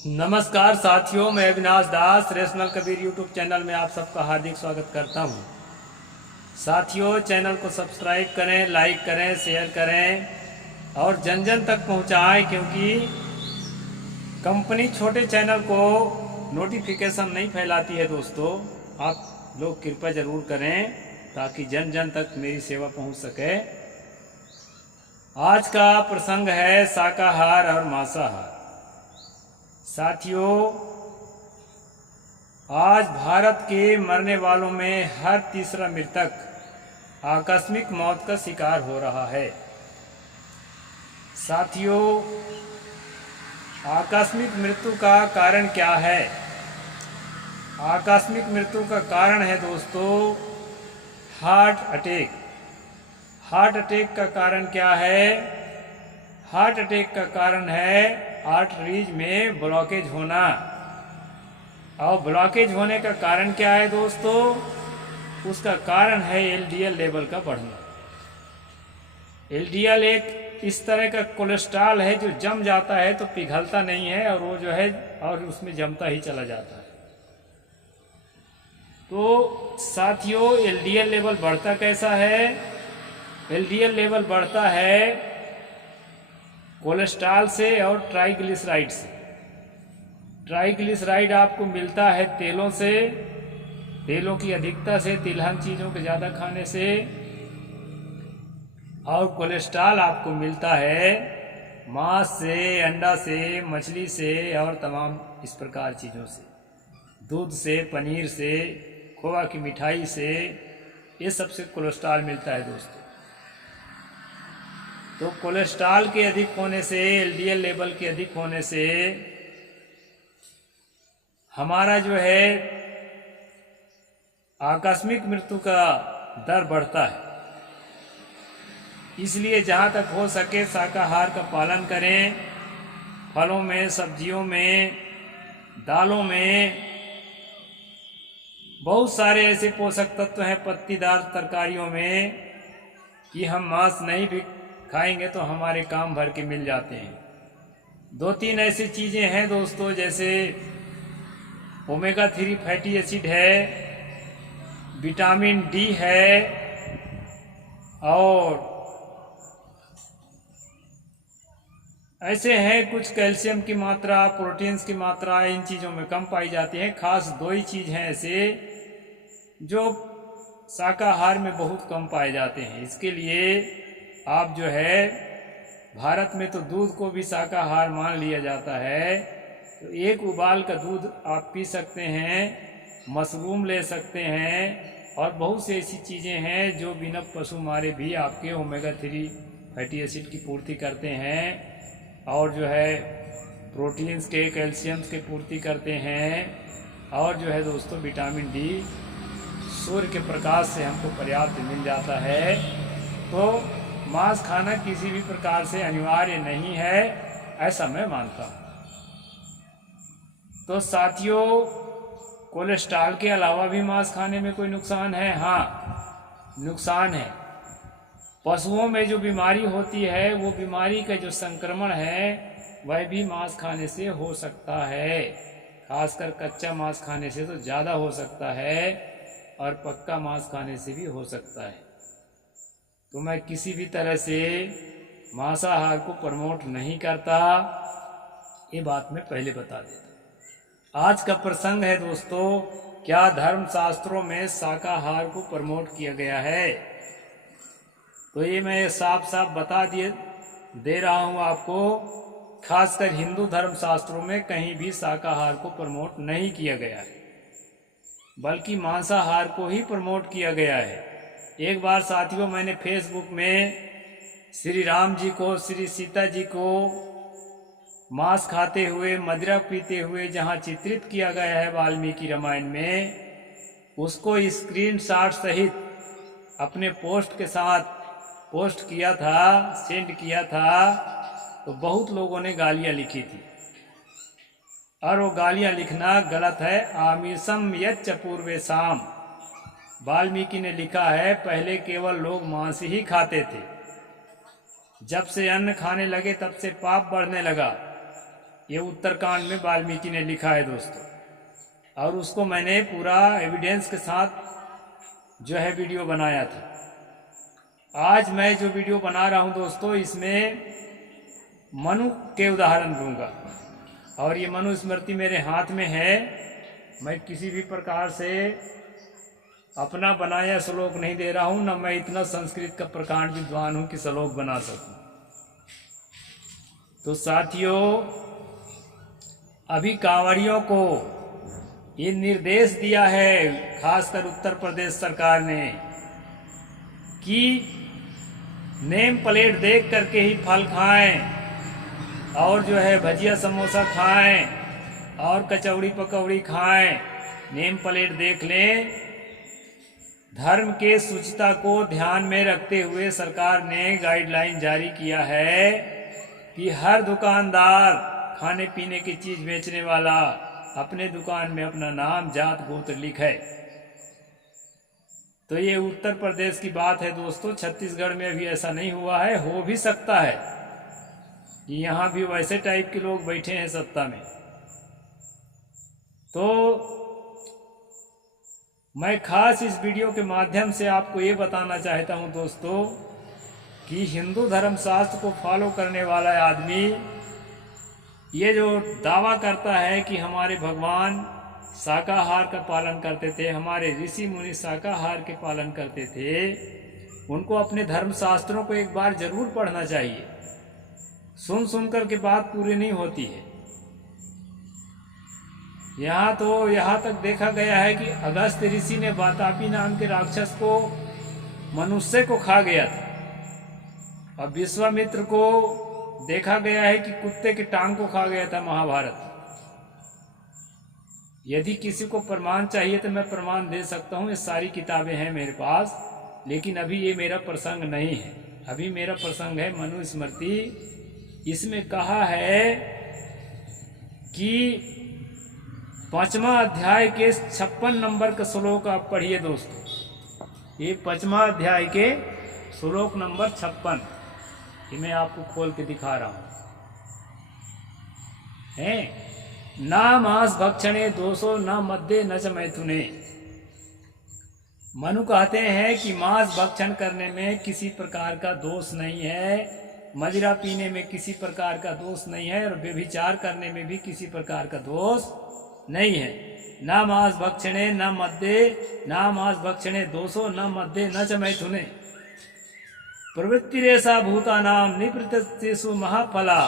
नमस्कार साथियों, मैं अविनाश दास रेशनल कबीर यूट्यूब चैनल में आप सबका हार्दिक स्वागत करता हूं। साथियों, चैनल को सब्सक्राइब करें, लाइक करें, शेयर करें और जन जन तक पहुंचाएं, क्योंकि कंपनी छोटे चैनल को नोटिफिकेशन नहीं फैलाती है। दोस्तों, आप लोग कृपया ज़रूर करें ताकि जन जन तक मेरी सेवा पहुंच सके। आज का प्रसंग है शाकाहार और मांसाहार। साथियों, आज भारत के मरने वालों में हर तीसरा मृतक आकस्मिक मौत का शिकार हो रहा है। साथियों, आकस्मिक मृत्यु का कारण क्या है? आकस्मिक मृत्यु का कारण है दोस्तों हार्ट अटैक। हार्ट अटैक का कारण क्या है? हार्ट अटैक का कारण है आर्टरीज में ब्लॉकेज होना। और ब्लॉकेज होने का कारण क्या है दोस्तों? उसका कारण है एलडीएल लेवल का बढ़ना। एलडीएल एक इस तरह का कोलेस्ट्रॉल है जो जम जाता है तो पिघलता नहीं है, और वो जो है और उसमें जमता ही चला जाता है। तो साथियों, एलडीएल लेवल बढ़ता कैसा है? एलडीएल लेवल बढ़ता है कोलेस्ट्रॉल से और ट्राइग्लिसराइड से। ट्राइग्लिसराइड आपको मिलता है तेलों से, तेलों की अधिकता से, तिलहन चीज़ों के ज़्यादा खाने से। और कोलेस्ट्रॉल आपको मिलता है मांस से, अंडा से, मछली से और तमाम इस प्रकार चीज़ों से, दूध से, पनीर से, खोआ की मिठाई से, ये सबसे कोलेस्ट्रॉल मिलता है दोस्तों। तो कोलेस्ट्रॉल के अधिक होने से, एलडीएल लेवल के अधिक होने से हमारा जो है आकस्मिक मृत्यु का दर बढ़ता है। इसलिए जहाँ तक हो सके शाकाहार का पालन करें। फलों में, सब्जियों में, दालों में बहुत सारे ऐसे पोषक तत्व हैं पत्तीदार तरकारियों में कि हम मांस नहीं भी खाएंगे तो हमारे काम भर के मिल जाते हैं। दो तीन ऐसी चीज़ें हैं दोस्तों, जैसे ओमेगा 3 फैटी एसिड है, विटामिन डी है, और ऐसे हैं कुछ कैल्शियम की मात्रा, प्रोटीन्स की मात्रा इन चीज़ों में कम पाई जाती है। खास दो ही चीज़ हैं ऐसे जो शाकाहार में बहुत कम पाए जाते हैं। इसके लिए आप जो है, भारत में तो दूध को भी शाकाहार मान लिया जाता है, तो एक उबाल का दूध आप पी सकते हैं, मशरूम ले सकते हैं, और बहुत सी ऐसी चीज़ें हैं जो बिना पशु मारे भी आपके ओमेगा 3 फैटी एसिड की पूर्ति करते हैं, और जो है प्रोटीन्स के, कैल्शियम्स के पूर्ति करते हैं। और जो है दोस्तों विटामिन डी सूर्य के प्रकाश से हमको पर्याप्त मिल जाता है। तो मांस खाना किसी भी प्रकार से अनिवार्य नहीं है, ऐसा मैं मानता हूँ। तो साथियों, कोलेस्ट्रॉल के अलावा भी मांस खाने में कोई नुकसान है? हाँ, नुकसान है। पशुओं में जो बीमारी होती है, वो बीमारी का जो संक्रमण है वह भी मांस खाने से हो सकता है। खासकर कच्चा मांस खाने से तो ज़्यादा हो सकता है, और पक्का मांस खाने से भी हो सकता है। तो मैं किसी भी तरह से मांसाहार को प्रमोट नहीं करता, ये बात मैं पहले बता देता। आज का प्रसंग है दोस्तों, क्या धर्मशास्त्रों में शाकाहार को प्रमोट किया गया है? तो ये मैं साफ साफ बता दे रहा हूँ आपको। खासकर हिंदू धर्मशास्त्रों में कहीं भी शाकाहार को प्रमोट नहीं किया गया है, बल्कि मांसाहार को ही प्रमोट किया गया है। एक बार साथियों, मैंने फेसबुक में श्री राम जी को, श्री सीता जी को मांस खाते हुए, मदिरा पीते हुए जहां चित्रित किया गया है वाल्मीकि रामायण में, उसको स्क्रीनशॉट सहित अपने पोस्ट के साथ पोस्ट किया था, सेंड किया था। तो बहुत लोगों ने गालियां लिखी थी, और वो गालियां लिखना गलत है। आमिषम यच्च पूर्वे शाम, वाल्मीकि ने लिखा है, पहले केवल लोग मांस ही खाते थे, जब से अन्न खाने लगे तब से पाप बढ़ने लगा। ये उत्तरकांड में वाल्मीकि ने लिखा है दोस्तों, और उसको मैंने पूरा एविडेंस के साथ जो है वीडियो बनाया था। आज मैं जो वीडियो बना रहा हूँ दोस्तों, इसमें मनु के उदाहरण दूंगा, और ये मनुस्मृति मेरे हाथ में है। मैं किसी भी प्रकार से अपना बनाया श्लोक नहीं दे रहा हूँ, न मैं इतना संस्कृत का प्रकांड विद्वान हूँ कि श्लोक बना सकूँ। तो साथियों, अभी कांवड़ियों को ये निर्देश दिया है, खासकर उत्तर प्रदेश सरकार ने, कि नेम प्लेट देख करके ही फल खाएं, और जो है भजिया समोसा खाएं, और कचौड़ी पकौड़ी खाएं। नेम प्लेट देख लें। धर्म के शुचिता को ध्यान में रखते हुए सरकार ने गाइडलाइन जारी किया है कि हर दुकानदार, खाने पीने की चीज बेचने वाला, अपने दुकान में अपना नाम, जात, गोत्र लिखे। तो ये उत्तर प्रदेश की बात है दोस्तों। छत्तीसगढ़ में अभी ऐसा नहीं हुआ है, हो भी सकता है कि यहाँ भी वैसे टाइप के लोग बैठे हैं सत्ता में। तो मैं खास इस वीडियो के माध्यम से आपको ये बताना चाहता हूँ दोस्तों, कि हिंदू धर्मशास्त्र को फॉलो करने वाला आदमी ये जो दावा करता है कि हमारे भगवान शाकाहार का पालन करते थे, हमारे ऋषि मुनि शाकाहार के पालन करते थे, उनको अपने धर्मशास्त्रों को एक बार जरूर पढ़ना चाहिए। सुन सुनकर के बात पूरी नहीं होती है। यहाँ तक देखा गया है कि अगस्त्य ऋषि ने वातापी नाम के राक्षस को, मनुष्य को खा गया था, और विश्वामित्र को देखा गया है कि कुत्ते के टांग को खा गया था महाभारत। यदि किसी को प्रमाण चाहिए तो मैं प्रमाण दे सकता हूँ, ये सारी किताबें हैं मेरे पास, लेकिन अभी ये मेरा प्रसंग नहीं है। अभी मेरा प्रसंग है मनुस्मृति। इसमें कहा है कि 5वां अध्याय के 56 नंबर का श्लोक आप पढ़िए दोस्तों। ये 5वां अध्याय के श्लोक नंबर 56, ये मैं आपको खोल के दिखा रहा हूं। है ना मांस भक्षणे दोषो न मद्ये न च मैथुने। मनु कहते हैं कि मांस भक्षण करने में किसी प्रकार का दोष नहीं है, मदिरा पीने में किसी प्रकार का दोष नहीं है, और व्यभिचार करने में भी किसी प्रकार का दोष नहीं है। ना मांस भक्षणे न मद्ये, ना मांस भक्षणे दोषो न मद्ये न च मैथुने। प्रवृत्ति रेशा भूतानाम निवृत्तिषु महाफला।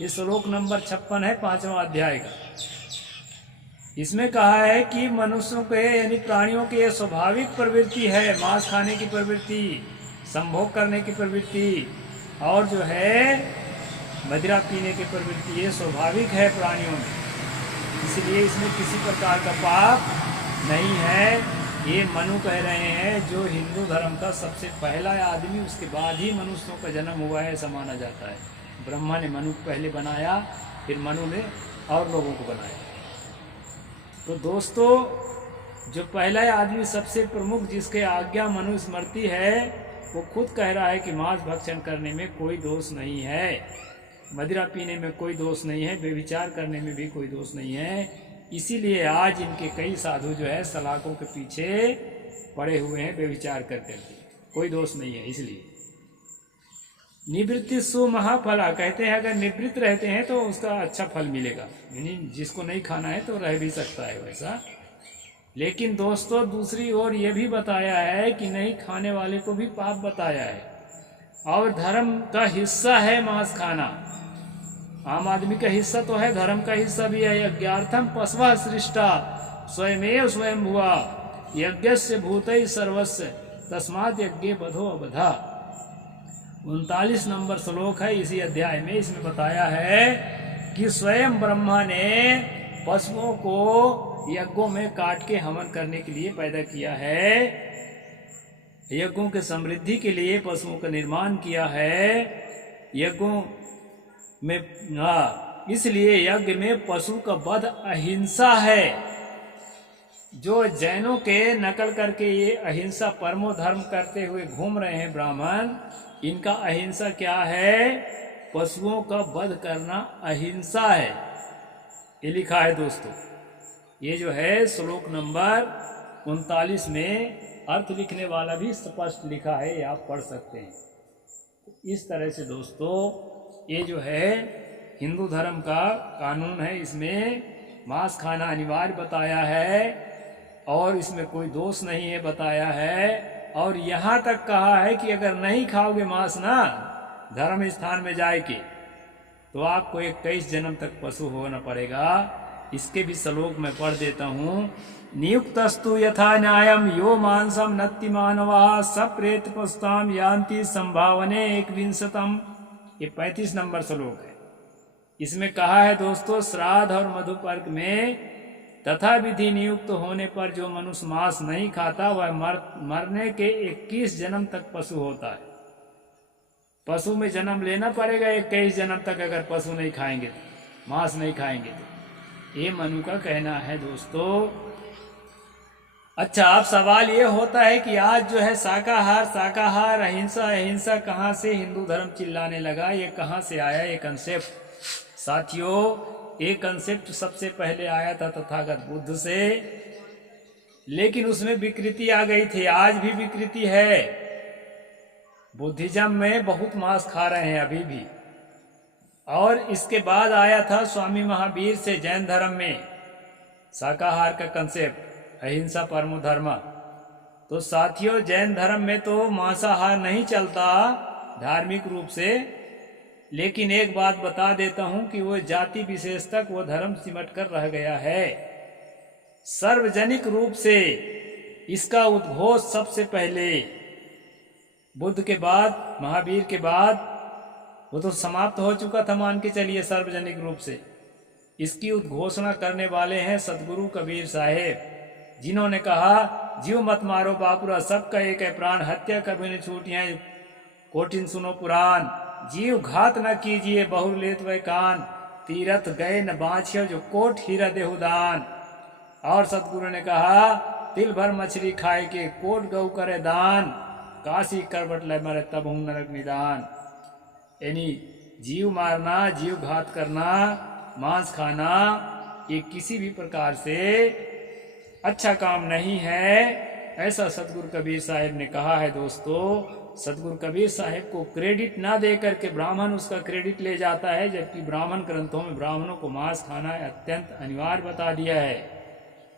ये श्लोक नंबर 56 है 5वां अध्याय का। इसमें कहा है कि मनुष्यों के यानी प्राणियों की ये स्वाभाविक प्रवृत्ति है, मांस खाने की प्रवृत्ति, संभोग करने की प्रवृत्ति, और जो है मदिरा पीने की प्रवृत्ति, ये स्वाभाविक है प्राणियों में। इसलिए इसमें किसी प्रकार का पाप नहीं है। ये मनु कह रहे हैं, जो हिंदू धर्म का सबसे पहला आदमी, उसके बाद ही मनुष्यों का जन्म हुआ है ऐसा माना जाता है। ब्रह्मा ने मनु को पहले बनाया, फिर मनु ने और लोगों को बनाया। तो दोस्तों, जो पहला आदमी सबसे प्रमुख जिसके आज्ञा मनुस्मृति है, वो खुद कह रहा है कि मांस भक्षण करने में कोई दोष नहीं है, मदिरा पीने में कोई दोष नहीं है, व्यभिचार करने में भी कोई दोष नहीं है। इसीलिए आज इनके कई साधु जो है सलाखों के पीछे पड़े हुए हैं व्यभिचार करते हैं, कोई दोष नहीं है। इसलिए निवृत्ति सु महाफला कहते हैं, अगर निवृत्त रहते हैं तो उसका अच्छा फल मिलेगा, यानी जिसको नहीं खाना है तो रह भी सकता है वैसा। लेकिन दोस्तों, दूसरी ओर ये भी बताया है कि नहीं खाने वाले को भी पाप बताया है, और धर्म का हिस्सा है मांस खाना। आम आदमी का हिस्सा तो है, धर्म का हिस्सा भी है। यज्ञार्थम पशवः सृष्टा स्वयमेव स्वयं भुवा यज्ञस्य भूतैः सर्वस्य तस्मात् यज्ञे बधो अबधा। 39 नंबर श्लोक है इसी अध्याय में। इसमें बताया है कि स्वयं ब्रह्मा ने पशुओं को यज्ञों में काट के हवन करने के लिए पैदा किया है, यज्ञों के समृद्धि के लिए पशुओं का निर्माण किया है यज्ञों में। इसलिए यज्ञ में पशु का वध अहिंसा है। जो जैनों के नकल करके ये अहिंसा परमो धर्म करते हुए घूम रहे हैं ब्राह्मण, इनका अहिंसा क्या है पशुओं का वध करना अहिंसा है। ये लिखा है दोस्तों। ये जो है श्लोक नंबर 39 में अर्थ लिखने वाला भी स्पष्ट लिखा है, ये आप पढ़ सकते हैं। इस तरह से दोस्तों ये जो है हिंदू धर्म का कानून है, इसमें मांस खाना अनिवार्य बताया है और इसमें कोई दोष नहीं है बताया है। और यहाँ तक कहा है कि अगर नहीं खाओगे मांस ना धर्म स्थान में जाए के, तो आपको 21 जन्म तक पशु होना पड़ेगा। इसके भी श्लोक में पढ़ देता हूँ। नियुक्तस्तु यथा न्यायम यो मांसम नत्ति मानवा सप्रेत पस्ताम यान्ति संभावने 21। ये 35 नंबर श्लोक है। इसमें कहा है दोस्तों, श्राद्ध और मधुपर्क में तथा विधि नियुक्त होने पर जो मनुष्य मांस नहीं खाता वह मरने के 21 जन्म तक पशु होता है। पशु में जन्म लेना पड़ेगा 21 जन्म तक, अगर पशु नहीं खाएंगे तो, मांस नहीं खाएंगे तो। ये मनु का कहना है दोस्तों। अच्छा, अब सवाल ये होता है कि आज जो है शाकाहार अहिंसा अहिंसा कहाँ से हिंदू धर्म चिल्लाने लगा, ये कहाँ से आया ये कंसेप्ट। साथियों, ये कंसेप्ट सबसे पहले आया था तथागत बुद्ध से, लेकिन उसमें विकृति आ गई थी। आज भी विकृति है। बुद्धिज्म में बहुत मांस खा रहे हैं अभी भी। और इसके बाद आया था स्वामी महावीर से जैन धर्म में शाकाहार का कंसेप्ट, अहिंसा परमो धर्म। तो साथियों, जैन धर्म में तो मांसाहार नहीं चलता धार्मिक रूप से, लेकिन एक बात बता देता हूं कि वो जाति विशेष तक वो धर्म सिमट कर रह गया है। सार्वजनिक रूप से इसका उद्घोष सबसे पहले बुद्ध के बाद, महावीर के बाद वो तो समाप्त हो चुका था मान के चलिए सार्वजनिक रूप से। इसकी उद्घोषणा करने वाले हैं सदगुरु कबीर साहेब, जिन्होंने कहा जीव मत मारो बापुरा सबका एक है प्राण, हत्या कभी न छूटियां कोटिन सुनो पुराण। जीव घात न कीजिए बहुर लेत वह कान, तीरथ गए न बाँचियो जो कोट हीरा देहुदान। और सतगुरु ने कहा तिल भर मछली खाए के कोट गौ करे दान, काशी करवट ले मरे तब हूं नरक निदान। यानी जीव मारना, जीव घात करना, मांस खाना, ये किसी भी प्रकार से अच्छा काम नहीं है, ऐसा सतगुरु कबीर साहब ने कहा है दोस्तों। सतगुरु कबीर साहब को क्रेडिट ना दे करके ब्राह्मण उसका क्रेडिट ले जाता है, जबकि ब्राह्मण ग्रंथों में ब्राह्मणों को मांस खाना अत्यंत अनिवार्य बता दिया है।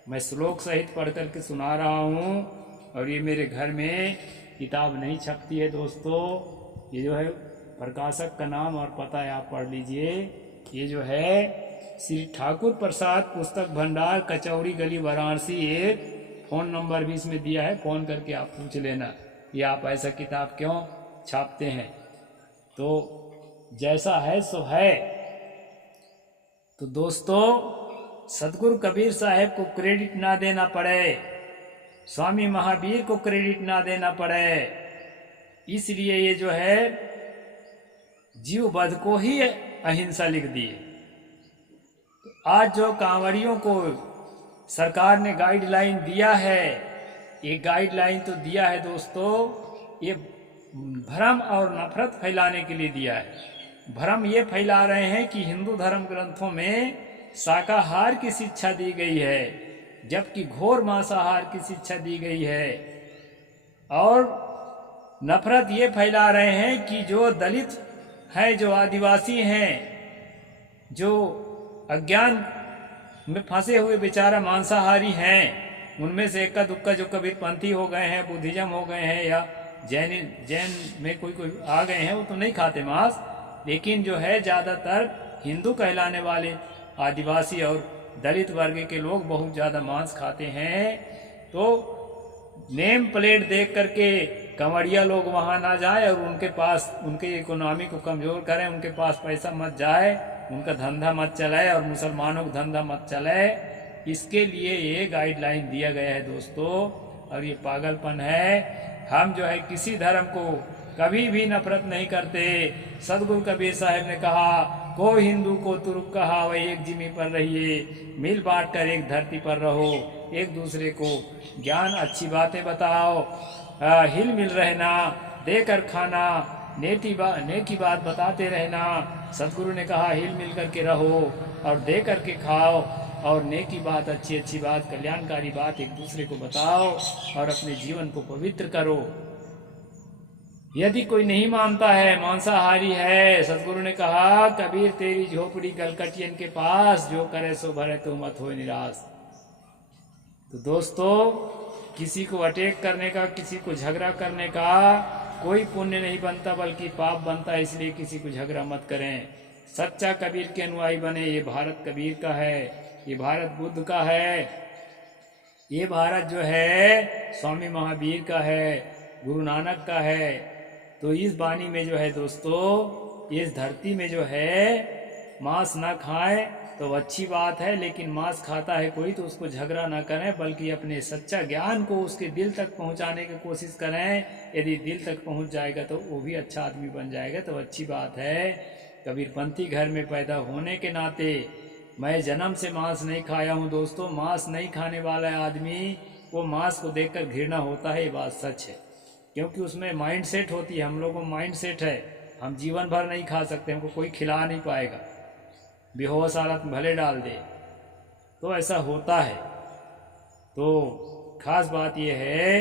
मैं श्लोक सहित पढ़ करके सुना रहा हूँ, और ये मेरे घर में किताब नहीं छपती है दोस्तों। ये जो है प्रकाशक का नाम और पता है, आप पढ़ लीजिए। ये जो है श्री ठाकुर प्रसाद पुस्तक भंडार, कचौड़ी गली वाराणसी। एक फ़ोन नंबर भी इसमें दिया है, फ़ोन करके आप पूछ लेना ये आप ऐसा किताब क्यों छापते हैं। तो जैसा है सो है। तो दोस्तों, सतगुरु कबीर साहब को क्रेडिट ना देना पड़े, स्वामी महावीर को क्रेडिट ना देना पड़े, इसलिए ये जो है जीव वध को ही अहिंसा लिख दिए। आज जो कांवड़ियों को सरकार ने गाइडलाइन दिया है, ये गाइडलाइन तो दिया है दोस्तों, ये भ्रम और नफरत फैलाने के लिए दिया है। भ्रम ये फैला रहे हैं कि हिंदू धर्म ग्रंथों में शाकाहार की शिक्षा दी गई है, जबकि घोर मांसाहार की शिक्षा दी गई है। और नफरत ये फैला रहे हैं कि जो दलित हैं, जो आदिवासी हैं, जो अज्ञान में फंसे हुए बेचारा मांसाहारी हैं, उनमें से इक्का दुक्का जो कबीरपंथी हो गए हैं, बुद्धिज्म हो गए हैं, या जैन में कोई आ गए हैं, वो तो नहीं खाते मांस। लेकिन जो है ज़्यादातर हिंदू कहलाने वाले आदिवासी और दलित वर्ग के लोग बहुत ज़्यादा मांस खाते हैं। तो नेम प्लेट देख करके कंवरिया लोग वहाँ ना जाए और उनके पास उनके इकोनॉमी को कमज़ोर करें, उनके पास पैसा मत जाए, उनका धंधा मत चलाए और मुसलमानों का धंधा मत चलाए। इसके लिए ये गाइडलाइन दिया गया है दोस्तों, और ये पागलपन है। हम जो है किसी धर्म को कभी भी नफरत नहीं करते। सदगुरु कबीर साहब ने कहा को हिंदू को तुर्क कहा, वह एक जिमी पर रहिए, मिल बांट कर एक धरती पर रहो, एक दूसरे को ज्ञान अच्छी बातें बताओ, हिल मिल रहना, देकर खाना, नेकी बात बताते रहना। सदगुरु ने कहा हिल मिल करके रहो और दे करके खाओ, और नेकी बात, अच्छी अच्छी बात, कल्याणकारी बात एक दूसरे को बताओ और अपने जीवन को पवित्र करो। यदि कोई नहीं मानता है, मांसाहारी है, सदगुरु ने कहा कबीर तेरी झोपड़ी गलकटियन के पास, जो करे सो भरे तो मत हो निराश। तो दोस्तों, किसी को अटैक करने का, किसी को झगड़ा करने का कोई पुण्य नहीं बनता बल्कि पाप बनता है, इसलिए किसी को झगड़ा मत करें। सच्चा कबीर के अनुयायी बने। ये भारत कबीर का है, ये भारत बुद्ध का है, ये भारत जो है स्वामी महावीर का है, गुरु नानक का है। तो इस वाणी में जो है दोस्तों, इस धरती में जो है मांस ना खाएं तो अच्छी बात है, लेकिन मांस खाता है कोई तो उसको झगड़ा ना करें, बल्कि अपने सच्चा ज्ञान को उसके दिल तक पहुंचाने की कोशिश करें। यदि दिल तक पहुंच जाएगा तो वो भी अच्छा आदमी बन जाएगा, तो अच्छी बात है। कबीरपंथी घर में पैदा होने के नाते मैं जन्म से मांस नहीं खाया हूँ दोस्तों। मांस नहीं खाने वाला आदमी वो मांस को देखकर घृणा होता है, ये बात सच है, क्योंकि उसमें माइंड सेट होती है। हम लोगों को माइंड सेट है, हम जीवन भर नहीं खा सकते, हमको कोई खिला नहीं पाएगा, बेहोश हालत में भले डाल दे, तो ऐसा होता है। तो खास बात यह है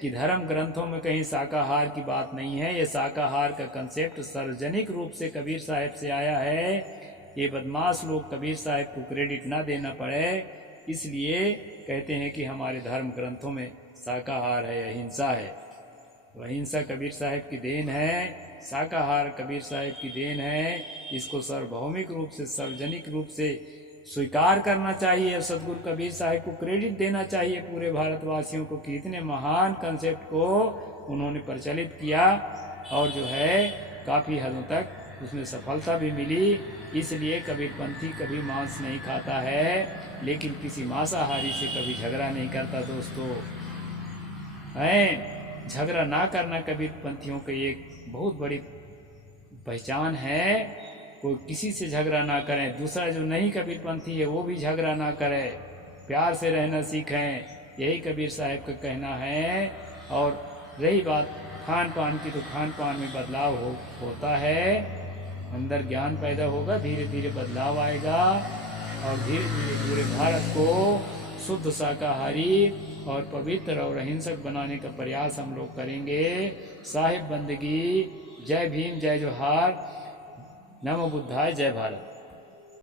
कि धर्म ग्रंथों में कहीं शाकाहार की बात नहीं है। ये शाकाहार का कंसेप्ट सार्वजनिक रूप से कबीर साहब से आया है। ये बदमाश लोग कबीर साहब को क्रेडिट ना देना पड़े, इसलिए कहते हैं कि हमारे धर्म ग्रंथों में शाकाहार है, अहिंसा है। अहिंसा कबीर साहब की देन है, शाकाहार कबीर साहब की देन है। इसको सार्वभौमिक रूप से, सार्वजनिक रूप से स्वीकार करना चाहिए और सदगुरु कबीर साहब को क्रेडिट देना चाहिए पूरे भारतवासियों को कि इतने महान कंसेप्ट को उन्होंने प्रचलित किया और जो है काफ़ी हदों तक उसमें सफलता भी मिली। इसलिए कबीरपंथी कभी मांस नहीं खाता है, लेकिन किसी मांसाहारी से कभी झगड़ा नहीं करता दोस्तों। हैं, झगड़ा ना करना कबीरपंथियों की एक बहुत बड़ी पहचान है। कोई किसी से झगड़ा ना करें, दूसरा जो नहीं कबीरपंथी है वो भी झगड़ा ना करे, प्यार से रहना सीखें, यही कबीर साहब का कहना है। और रही बात खान पान की, तो खान पान में बदलाव होता है, अंदर ज्ञान पैदा होगा, धीरे धीरे बदलाव आएगा और धीरे धीरे पूरे भारत को शुद्ध शाकाहारी और पवित्र और अहिंसक बनाने का प्रयास हम लोग करेंगे। साहिब बंदगी। जय भीम, जय जोहार, नमो बुद्धाय, जय भारत।